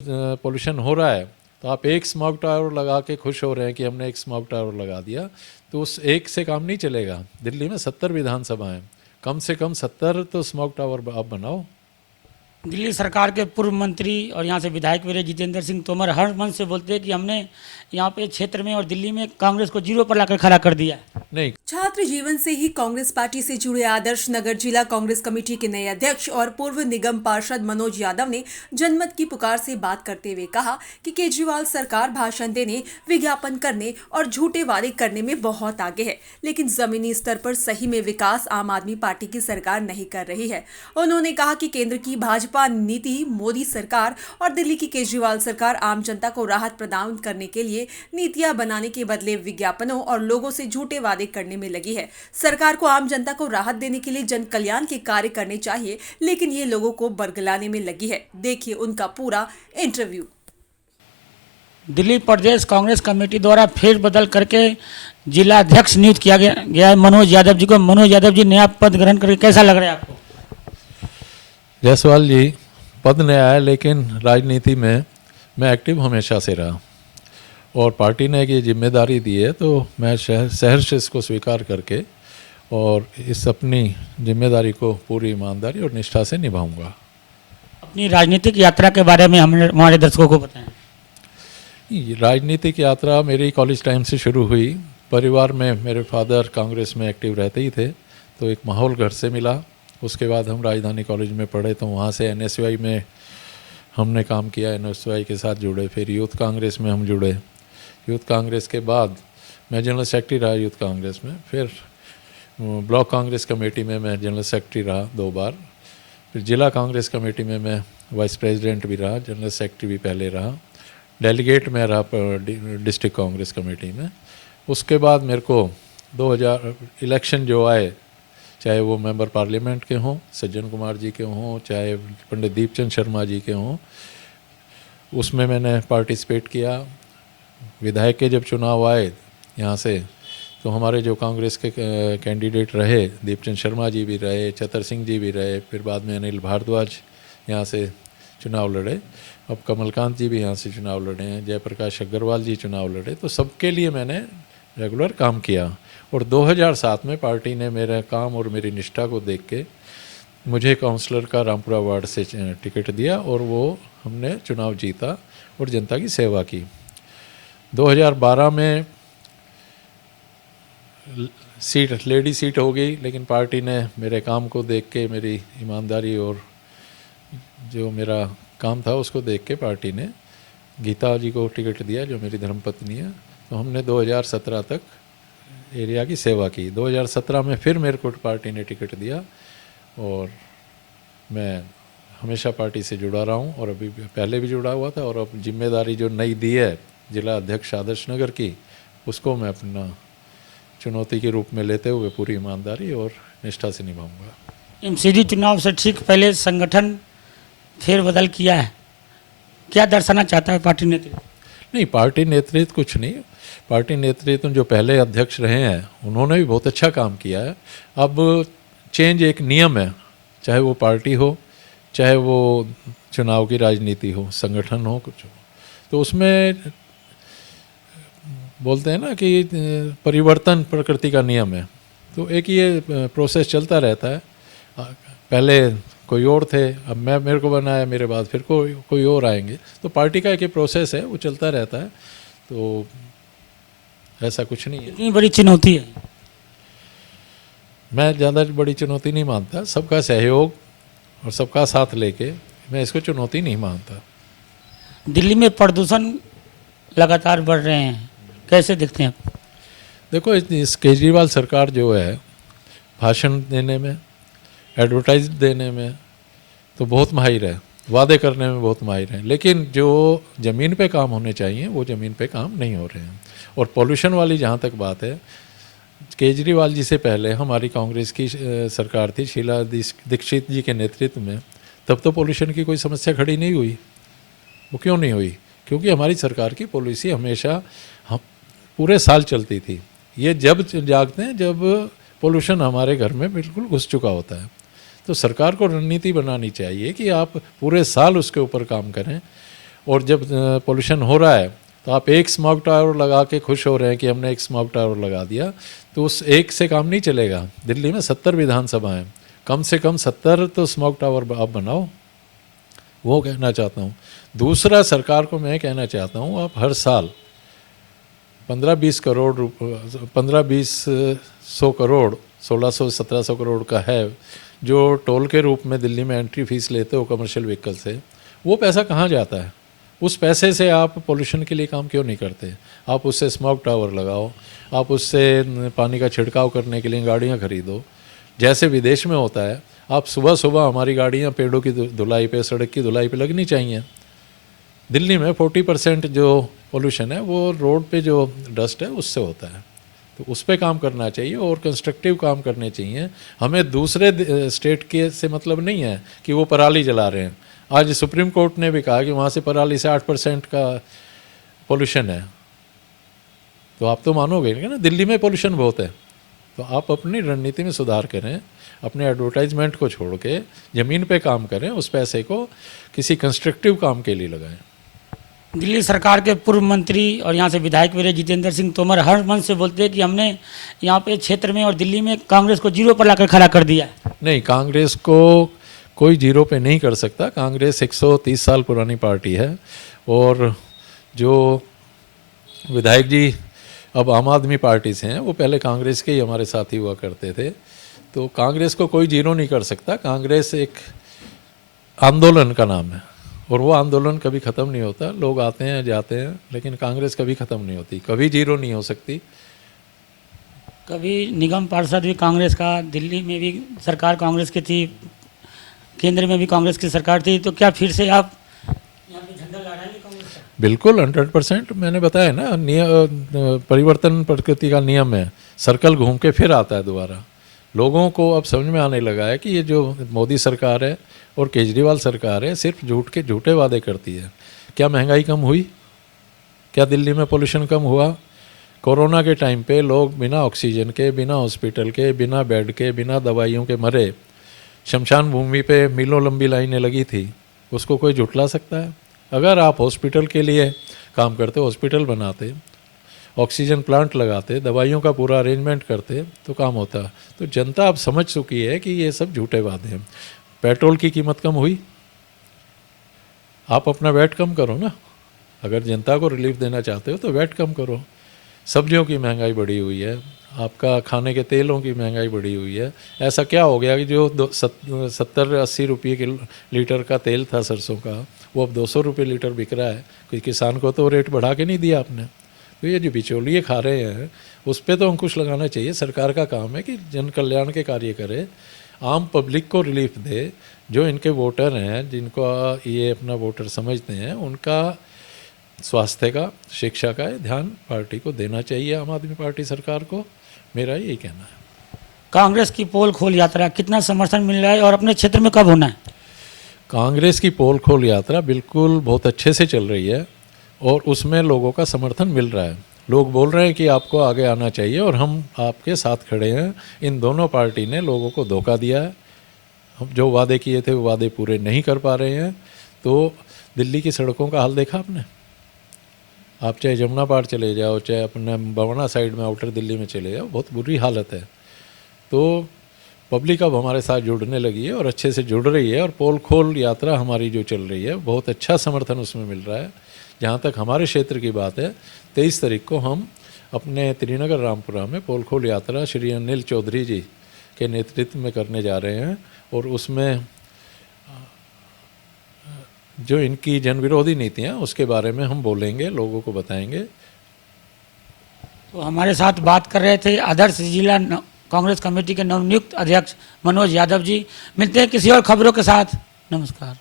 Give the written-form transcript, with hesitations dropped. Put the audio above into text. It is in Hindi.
पोल्यूशन हो रहा है तो आप एक स्मॉग टावर लगा के खुश हो रहे हैं कि हमने एक स्मॉग टावर लगा दिया, तो उस एक से काम नहीं चलेगा। दिल्ली में 70 विधानसभा हैं, कम से कम 70 तो स्मॉग टावर आप बनाओ। दिल्ली सरकार के पूर्व मंत्री और यहाँ से विधायक भी रहे जितेंद्र सिंह तोमर हर मंच से बोलते हैं कि हमने यहाँ पे क्षेत्र में और दिल्ली में कांग्रेस को जीरो पर लाकर खड़ा कर दिया है। नहीं, छात्र जीवन से ही कांग्रेस पार्टी से जुड़े आदर्श नगर जिला कांग्रेस कमेटी के नए अध्यक्ष और पूर्व निगम पार्षद मनोज यादव ने जनमत की पुकार से बात करते हुए कहा कि केजरीवाल सरकार भाषण देने, विज्ञापन करने और झूठे वादे करने में बहुत आगे है, लेकिन जमीनी स्तर पर सही में विकास आम आदमी पार्टी की सरकार नहीं कर रही है। उन्होंने कहा कि केंद्र की भाजपा नीति, मोदी सरकार और दिल्ली की केजरीवाल सरकार आम जनता को राहत प्रदान करने के लिए नीतियां बनाने के बदले विज्ञापनों और लोगों से झूठे वादे करने में लगी है। सरकार को आम जनता को राहत देने के लिए जन कल्याण के कार्य करने चाहिए, लेकिन ये लोगों को बरगलाने में लगी है। देखिए उनका पूरा इंटरव्यू। दिल्ली प्रदेश कांग्रेस कमेटी द्वारा फेरबदल करके जिला अध्यक्ष नियुक्त किया गया है मनोज यादव जी को। मनोज यादव जी नया पद ग्रहण करके कैसा लग रहा है आपको? जायसवाल जी, पद नया है लेकिन राजनीति में मैं एक्टिव हमेशा से रहा और पार्टी ने ये जिम्मेदारी दी है तो मैं सहर्ष इसको स्वीकार करके और इस अपनी जिम्मेदारी को पूरी ईमानदारी और निष्ठा से निभाऊंगा। अपनी राजनीतिक यात्रा के बारे में हमारे दर्शकों को बताएं। राजनीतिक यात्रा मेरी कॉलेज टाइम से शुरू हुई। परिवार में मेरे फादर कांग्रेस में एक्टिव रहते ही थे तो एक माहौल घर से मिला। उसके बाद हम राजधानी कॉलेज में पढ़े तो वहाँ से एनएसयूआई में हमने काम किया, एनएसयूआई के साथ जुड़े, फिर यूथ कांग्रेस में हम जुड़े। यूथ कांग्रेस के बाद मैं जनरल सेक्रेटरी रहा यूथ कांग्रेस में, फिर ब्लॉक कांग्रेस कमेटी में मैं जनरल सेक्रेटरी रहा 2 बार, फिर जिला कांग्रेस कमेटी में मैं वाइस प्रेसिडेंट भी रहा, जनरल सेक्रेटरी भी पहले रहा, डेलीगेट में रहा डिस्ट्रिक्ट कांग्रेस कमेटी में। उसके बाद मेरे को 2000 इलेक्शन जो आए, चाहे वो मेंबर पार्लियामेंट के हों, सज्जन कुमार जी के हों, चाहे पंडित दीपचंद शर्मा जी के हों, उसमें मैंने पार्टिसिपेट किया। विधायक के जब चुनाव आए यहाँ से तो हमारे जो कांग्रेस के कैंडिडेट रहे, दीपचंद शर्मा जी भी रहे, चतर सिंह जी भी रहे, फिर बाद में अनिल भारद्वाज यहाँ से चुनाव लड़े, अब कमलकांत जी भी यहाँ से चुनाव लड़े हैं, जयप्रकाश अग्रवाल जी चुनाव लड़े, तो सबके लिए मैंने रेगुलर काम किया। और 2007 में पार्टी ने मेरा काम और मेरी निष्ठा को देख के मुझे काउंसलर का रामपुरा वार्ड से टिकट दिया और वो हमने चुनाव जीता और जनता की सेवा की। 2012 में सीट लेडी सीट हो गई, लेकिन पार्टी ने मेरे काम को देख के, मेरी ईमानदारी और जो मेरा काम था उसको देख के पार्टी ने गीता जी को टिकट दिया जो मेरी धर्मपत्नी है। तो हमने 2017 तक एरिया की सेवा की। 2017 में फिर मेरे को पार्टी ने टिकट दिया और मैं हमेशा पार्टी से जुड़ा रहा हूँ और अभी पहले भी जुड़ा हुआ था और अब जिम्मेदारी जो नई दी है जिला अध्यक्ष आदर्श नगर की, उसको मैं अपना चुनौती के रूप में लेते हुए पूरी ईमानदारी और निष्ठा से निभाऊंगा। एमसीडी चुनाव से ठीक पहले संगठन फेरबदल किया है, क्या दर्शाना चाहता है पार्टी नेतृत्व? नहीं, पार्टी नेतृत्व कुछ नहीं। पार्टी नेतृत्व जो पहले अध्यक्ष रहे हैं उन्होंने भी बहुत अच्छा काम किया है। अब चेंज एक नियम है, चाहे वो पार्टी हो, चाहे वो चुनाव की राजनीति हो, संगठन हो, कुछ हो, तो उसमें बोलते हैं ना कि परिवर्तन प्रकृति का नियम है। तो एक ये प्रोसेस चलता रहता है। पहले कोई और थे, अब मेरे को बनाया, मेरे बाद फिर कोई और आएंगे, तो पार्टी का एक प्रोसेस है, वो चलता रहता है। तो ऐसा कुछ नहीं है। इतनी बड़ी चुनौती है? मैं ज़्यादा बड़ी चुनौती नहीं मानता। सबका सहयोग और सबका साथ लेके मैं इसको चुनौती नहीं मानता। दिल्ली में प्रदूषण लगातार बढ़ रहे हैं, कैसे दिखते हैं आप? देखो, इस केजरीवाल सरकार जो है भाषण देने में, एडवर्टाइज देने में तो बहुत माहिर है, वादे करने में बहुत माहिर है, लेकिन जो ज़मीन पे काम होने चाहिए वो ज़मीन पे काम नहीं हो रहे हैं। और पॉल्यूशन वाली जहाँ तक बात है, केजरीवाल जी से पहले हमारी कांग्रेस की सरकार थी, शीला दीक्षित जी के नेतृत्व में, तब तो पॉल्यूशन की कोई समस्या खड़ी नहीं हुई। वो क्यों नहीं हुई? क्योंकि हमारी सरकार की पॉलिसी हमेशा पूरे साल चलती थी। ये जब जागते हैं जब पॉल्यूशन हमारे घर में बिल्कुल घुस चुका होता है। तो सरकार को रणनीति बनानी चाहिए कि आप पूरे साल उसके ऊपर काम करें और जब पोल्यूशन हो रहा है तो आप एक स्मॉग टावर लगा के खुश हो रहे हैं कि हमने एक स्मॉग टावर लगा दिया, तो उस एक से काम नहीं चलेगा। दिल्ली में 70 विधानसभा हैं, कम से कम 70 तो स्मॉग टावर आप बनाओ, वो कहना चाहता हूँ। दूसरा, सरकार को मैं कहना चाहता हूँ, आप हर साल 15-20 करोड़ 15-20 करोड़ 1600-1700 करोड़ का है जो टोल के रूप में दिल्ली में एंट्री फीस लेते हो कमर्शियल व्हीकल से, वो पैसा कहाँ जाता है? उस पैसे से आप पोल्यूशन के लिए काम क्यों नहीं करते? आप उससे स्मॉग टावर लगाओ, आप उससे पानी का छिड़काव करने के लिए गाड़ियाँ खरीदो, जैसे विदेश में होता है। आप सुबह सुबह हमारी गाड़ियाँ पेड़ों की धुलाई पे, सड़क की धुलाई पे लगनी चाहिए। दिल्ली में 40% जो पोल्यूशन है वो रोड पे जो डस्ट है उससे होता है, तो उस पे काम करना चाहिए और कंस्ट्रक्टिव काम करने चाहिए। हमें दूसरे स्टेट के से मतलब नहीं है कि वो पराली जला रहे हैं। आज सुप्रीम कोर्ट ने भी कहा कि वहाँ से पराली से 8% का पोल्यूशन है, तो आप तो मानोगे ना, दिल्ली में पोल्यूशन बहुत है। तो आप अपनी रणनीति में सुधार करें, अपने एडवर्टाइजमेंट को छोड़ के ज़मीन पे काम करें, उस पैसे को किसी कंस्ट्रक्टिव काम के लिए लगाएं। दिल्ली सरकार के पूर्व मंत्री और यहाँ से विधायक भी रहे जितेंद्र सिंह तोमर हर मंच से बोलते हैं कि हमने यहाँ पे क्षेत्र में और दिल्ली में कांग्रेस को जीरो पर लाकर खड़ा कर दिया। नहीं, कांग्रेस को कोई जीरो पे नहीं कर सकता। कांग्रेस 130 साल पुरानी पार्टी है और जो विधायक जी अब आम आदमी पार्टी से हैं वो पहले कांग्रेस के ही हमारे साथी हुआ करते थे, तो कांग्रेस को कोई जीरो नहीं कर सकता। कांग्रेस एक आंदोलन का नाम है और वो आंदोलन कभी ख़त्म नहीं होता। लोग आते हैं जाते हैं, लेकिन कांग्रेस कभी ख़त्म नहीं होती, कभी जीरो नहीं हो सकती। कभी निगम पार्षद भी कांग्रेस का, दिल्ली में भी सरकार कांग्रेस की थी, केंद्र में भी कांग्रेस की सरकार थी, तो क्या फिर से आप यहाँ पे झंडा लहराएंगे कांग्रेस का? बिल्कुल 100%। मैंने बताया ना, परिवर्तन प्रकृति का नियम है, सर्कल घूम के फिर आता है दोबारा। लोगों को अब समझ में आने लगा है कि ये जो मोदी सरकार है और केजरीवाल सरकार है सिर्फ झूठे वादे करती है। क्या महंगाई कम हुई? क्या दिल्ली में पोल्यूशन कम हुआ? कोरोना के टाइम पे लोग बिना ऑक्सीजन के, बिना हॉस्पिटल के, बिना बेड के, बिना दवाइयों के मरे। शमशान भूमि पे मीलों लंबी लाइनें लगी थी, उसको कोई झुठला सकता है? अगर आप हॉस्पिटल के लिए काम करते, हॉस्पिटल बनाते, ऑक्सीजन प्लांट लगाते, दवाइयों का पूरा अरेंजमेंट करते तो काम होता। तो जनता अब समझ चुकी है कि ये सब झूठे वादे हैं। पेट्रोल की कीमत कम हुई? आप अपना वैट कम करो ना। अगर जनता को रिलीफ देना चाहते हो तो वैट कम करो। सब्जियों की महंगाई बढ़ी हुई है, आपका खाने के तेलों की महंगाई बढ़ी हुई है। ऐसा क्या हो गया कि जो 70-80 रुपये के लीटर का तेल था सरसों का, वो अब 200 रुपये लीटर बिक रहा है? कोई किसान को तो रेट बढ़ा के नहीं दिया आपने। तो ये जो बिचौलिए खा रहे हैं उस पर तो अंकुश लगाना चाहिए। सरकार का काम है कि जन कल्याण के कार्य करे, आम पब्लिक को रिलीफ दे। जो इनके वोटर हैं, जिनको ये अपना वोटर समझते हैं, उनका स्वास्थ्य का, शिक्षा का ध्यान पार्टी को देना चाहिए, आम आदमी पार्टी सरकार को। मेरा यही कहना है। कांग्रेस की पोल खोल यात्रा कितना समर्थन मिल रहा है और अपने क्षेत्र में कब होना है? कांग्रेस की पोल खोल यात्रा बिल्कुल बहुत अच्छे से चल रही है और उसमें लोगों का समर्थन मिल रहा है। लोग बोल रहे हैं कि आपको आगे आना चाहिए और हम आपके साथ खड़े हैं। इन दोनों पार्टी ने लोगों को धोखा दिया है। हम जो वादे किए थे वो वादे पूरे नहीं कर पा रहे हैं। तो दिल्ली की सड़कों का हाल देखा आपने? आप चाहे जमुना पार चले जाओ, चाहे अपने बवना साइड में आउटर दिल्ली में चले जाओ, बहुत बुरी हालत है। तो पब्लिक अब हमारे साथ जुड़ने लगी है और अच्छे से जुड़ रही है और पोल खोल यात्रा हमारी जो चल रही है बहुत अच्छा समर्थन उसमें मिल रहा है। जहाँ तक हमारे क्षेत्र की बात है, 23 तारीख को हम अपने त्रिनगर रामपुरा में पोल खोल यात्रा श्री अनिल चौधरी जी के नेतृत्व में करने जा रहे हैं और उसमें जो इनकी जन विरोधी नीतियाँ उसके बारे में हम बोलेंगे, लोगों को बताएंगे। तो हमारे साथ बात कर रहे थे आदर्श जिला कांग्रेस कमेटी के नवनियुक्त अध्यक्ष मनोज यादव जी। मिलते हैं किसी और खबरों के साथ। नमस्कार।